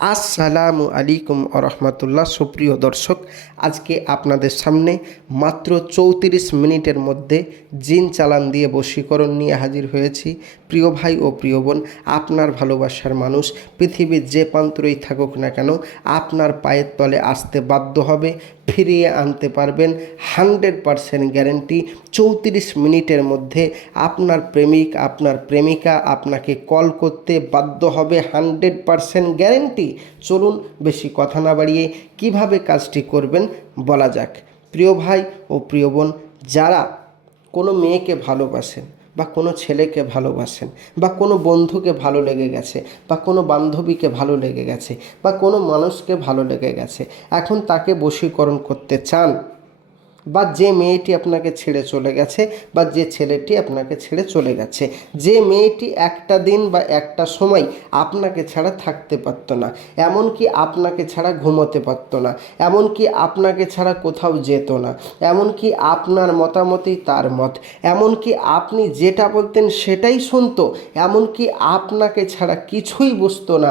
আসসালামু আলাইকুম আরহামতুল্লাহ। সুপ্রিয় দর্শক, আজকে আপনাদের সামনে মাত্র 34 মিনিটের মধ্যে জিন চালান দিয়ে বশীকরণ নিয়ে হাজির হয়েছি। প্রিয় ভাই ও প্রিয় বোন, আপনার ভালোবাসার মানুষ পৃথিবীর যে প্রান্তরেই থাকুক না কেন আপনার পায়ের তলে আসতে বাধ্য হবে, ফিরিয়ে আনতে পারবেন 100% গ্যারেন্টি। 34 মিনিটের মধ্যে আপনার প্রেমিক আপনার প্রেমিকা আপনাকে কল করতে বাধ্য হবে, 100% গ্যারেন্টি। চলুন বেশি কথা না বাড়িয়ে কিভাবে কাজটি করবেন বলা যাক। প্রিয় ভাই ও প্রিয় বোন, যারা কোনো মেয়েকে ভালোবাসেন বা কোনো ছেলেকে ভালোবাসেন বা কোনো বন্ধুকে ভালো লেগে গেছে বা কোনো বান্ধবীকে ভালো লেগে গেছে বা কোনো মানুষকে ভালো লেগে গেছে, এখন তাকে বশীকরণ করতে চান, বা যে মেয়েটি আপনাকে ছেড়ে চলে গেছে বা যে ছেলেটি আপনাকে ছেড়ে চলে গেছে, যে মেয়েটি একটা দিন বা একটা সময় আপনাকে ছাড়া থাকতে পারতো না, এমনকি আপনাকে ছাড়া ঘুমোতে পারতো না, এমনকি আপনাকে ছাড়া কোথাও যেত না, এমনকি আপনার মতামতই তার মত, এমনকি আপনি যেটা বলতেন সেটাই শুনতো, এমনকি আপনাকে ছাড়া কিছুই বুঝতো না,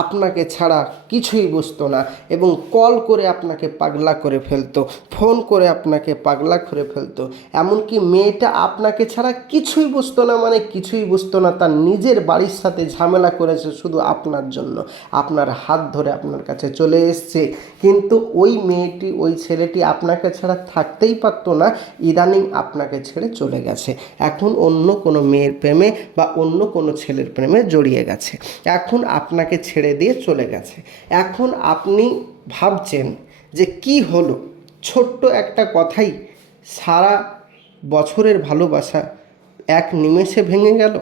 আপনাকে ছাড়া কিছুই বুঝতো না, এবং কল করে আপনাকে পাগলা করে ফেলতো, ফোন করে আপনাকে পাগলা করে ফেলতো। এমনকি মেয়েটা আপনাকে ছাড়া কিছুই বুঝতো না, মানে কিছুই বুঝতো না, তার নিজের বাড়ির সাথে ঝামেলা করেছে শুধু আপনার জন্য, আপনার হাত ধরে আপনার কাছে চলে এসছে। কিন্তু ওই মেয়েটি ওই ছেলেটি আপনাকে ছাড়া থাকতেই পারতো না, ইদানিং আপনাকে ছেড়ে চলে গেছে, এখন অন্য কোনো মেয়ের প্রেমে বা অন্য কোনো ছেলের প্রেমে জড়িয়ে গেছে, এখন আপনাকে ছেড়ে দিয়ে চলে গেছে। এখন আপনি ভাবছেন যে কি হলো, ছোট্ট একটা কথাই সারা বছরের ভালোবাসা এক নিমেষে ভেঙে গেল।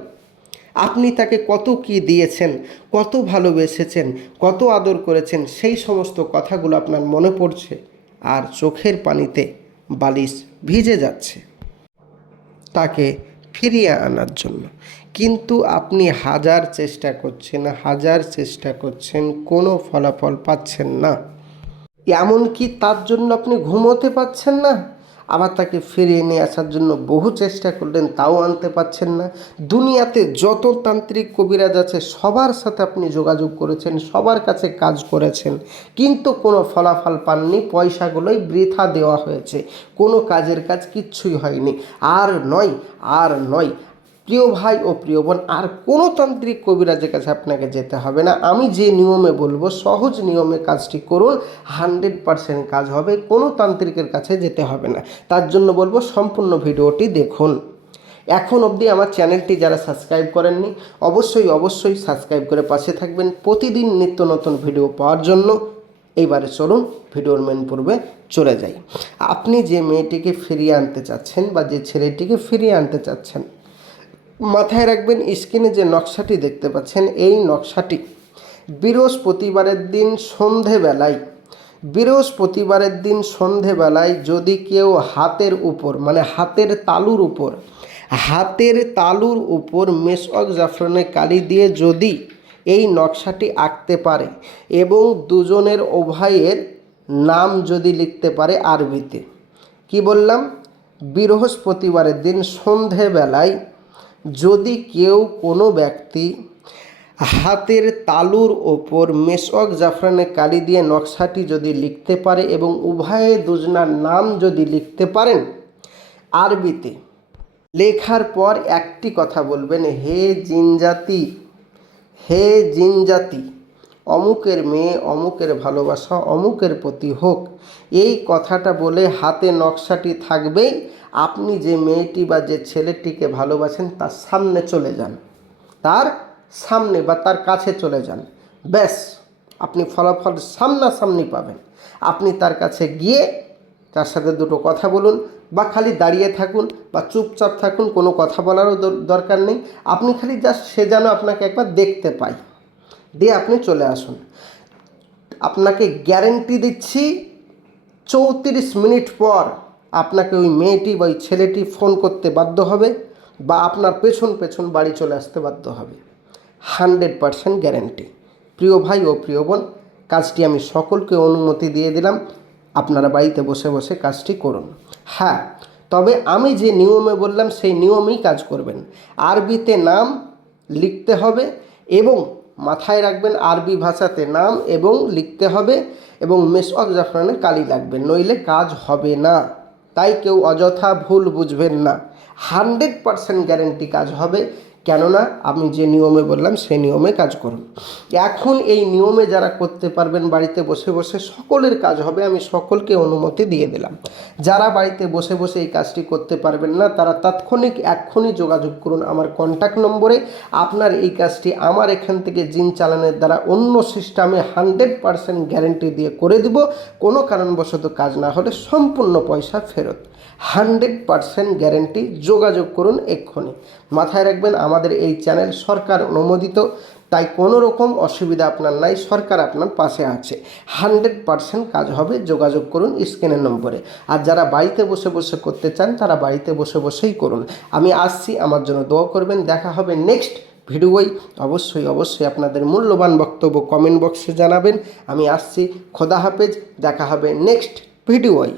আপনি তাকে কত কি দিয়েছেন, কত ভালোবেসেছেন, কত আদর করেছেন, সেই সমস্ত কথাগুলো আপনার মনে পড়ছে আর চোখের পানিতে বালিশ ভিজে যাচ্ছে তাকে ফিরিয়ে আনার জন্য। কিন্তু আপনি হাজার চেষ্টা করছেন, কোনো ফলাফল পাচ্ছেন না। এমনকি তার জন্য আপনি ঘুমোতে পারছেন না, আবার তাকে ফিরিয়ে নিয়ে আসার জন্য বহু চেষ্টা করলেন, তাও আনতে পারছেন না। দুনিয়াতে যত তান্ত্রিক কবিরাজ আছে সবার সাথে আপনি যোগাযোগ করেছেন, সবার কাছে কাজ করেছেন, কিন্তু কোনো ফলাফল পাননি, পয়সাগুলোই বৃথা দেওয়া হয়েছে, কোনো কাজের কাজ কিচ্ছুই হয়নি। আর নয় প্রিয় ভাই ও প্রিয় বোন, আর কোনো তান্ত্রিক কবিরাজের কাছে আপনাকে যেতে হবে না। আমি যে নিয়মে বলবো সহজ নিয়মে কাজটি করুন, 100% কাজ হবে, কোনো তান্ত্রিকের কাছে যেতে হবে না। তার জন্য বলবো সম্পূর্ণ ভিডিওটি দেখুন। এখন অবধি আমার চ্যানেলটি যারা সাবস্ক্রাইব করেননি অবশ্যই সাবস্ক্রাইব করে পাশে থাকবেন প্রতিদিন নিত্য নতুন ভিডিও পাওয়ার জন্য। এইবারে চলুন ভিডিওর মেন পর্বে চলে যাই। আপনি যে মেয়েটিকে ফিরিয়ে আনতে চাচ্ছেন বা যে ছেলেটিকে ফিরিয়ে আনতে চাচ্ছেন, মাথায় রাখবেন স্ক্রিনে যে নকশাটি দেখতে পাচ্ছেন, এই নকশাটি বৃহস্পতিবারের দিন সন্ধেবেলায় যদি কেউ হাতের উপর, মানে হাতের তালুর উপর মেশক জাফরানের কালি দিয়ে যদি এই নকশাটি আঁকতে পারে এবং দুজনের উভয়ের নাম যদি লিখতে পারে আরবিতে, কি বললাম, বৃহস্পতিবারের দিন সন্ধেবেলায় যদি কোনো ব্যক্তি হাতের তালুর ওপর মেশক জাফরানের কালি দিয়ে নকশাটি যদি লিখতে পারে এবং উভয়ে দুজনার নাম যদি লিখতে পারেন আরবিতে, লেখার পর একটি কথা বলবেন, হে জিনজাতি, অমুকের মেয়ে অমুকের ভালোবাসা অমুকের প্রতি হোক, এই কথাটা বলে হাতে নকশাটি থাকবেই, আপনি যে মেয়েটি বা যে ছেলেটিকে ভালোবাসেন তার সামনে চলে যান, তার সামনে বা তার কাছে চলে যান, ব্যাস আপনি ফলাফল সামনাসামনি পাবেন। আপনি তার কাছে গিয়ে তার সাথে দুটো কথা বলুন, বা খালি দাঁড়িয়ে থাকুন বা চুপচাপ থাকুন, কোনো কথা বলারও দরকার নেই, আপনি খালি জাস্ট সে যেন আপনাকে একবার দেখতে পায়, দিয়ে আপনি চলে আসুন। আপনাকে গ্যারেন্টি দিচ্ছি 34 মিনিট পর আপনাকে ওই মেয়েটি বা ওই ছেলেটি ফোন করতে বাধ্য হবে বা আপনার পেছন বাড়ি চলে আসতে বাধ্য হবে, 100% গ্যারেন্টি। প্রিয় ভাই ও প্রিয় বোন, কাজটি আমি সকলকে অনুমতি দিয়ে দিলাম, আপনারা বাড়িতে বসে বসে কাজটি করুন। হ্যাঁ, তবে আমি যে নিয়মে বললাম সেই নিয়মেই কাজ করবেন। আরবিতে নাম লিখতে হবে এবং মাথায় রাখবেন আরবি ভাষাতে নাম এবং লিখতে হবে এবং মেসওয়াক জাফরানে কালি লাগবে, নইলে কাজ হবে না। তাই কেউ অযথা ভুল বুঝবেন না, 100% গ্যারেন্টি কাজ হবে। কেননা আমি যে নিয়মে বললাম সেই নিয়মে কাজ করুন। এখন এই নিয়মে যারা করতে পারবেন বাড়িতে বসে বসে সকলের কাজ হবে, আমি সকলকে অনুমতি দিয়ে দিলাম। যারা বাড়িতে বসে বসে এই কাজটি করতে পারবেন না তারা তাৎক্ষণিক এক্ষুনি যোগাযোগ করুন আমার কন্ট্যাক্ট নম্বরে। আপনার এই কাজটি আমার এখান থেকে জিন চালানোর দ্বারা অন্য সিস্টেমে 100% গ্যারেন্টি দিয়ে করে দিব। কোনো কারণবশত কাজ না হলে সম্পূর্ণ পয়সা ফেরত, 100% গ্যারেন্টি। যোগাযোগ করুন এক্ষুনি। মাথায় রাখবেন আমাদের এই চ্যানেল সরকার অনুমোদিত, তাই কোনো রকম অসুবিধা আপনার নাই, সরকার আপনার পাশে আছে। 100% কাজ হবে। যোগাযোগ করুন স্ক্রিনের নম্বরে। আর যারা বাড়িতে বসে বসে করতে চান তারা বাড়িতে বসে বসেই করুন। আমি আসছি, আমার জন্য দোয়া করবেন। দেখা হবে নেক্সট ভিডিওই। অবশ্যই আপনাদের মূল্যবান বক্তব্য কমেন্ট বক্সে জানাবেন। আমি আসছি, খোদা হাফেজ, দেখা হবে নেক্সট ভিডিওই।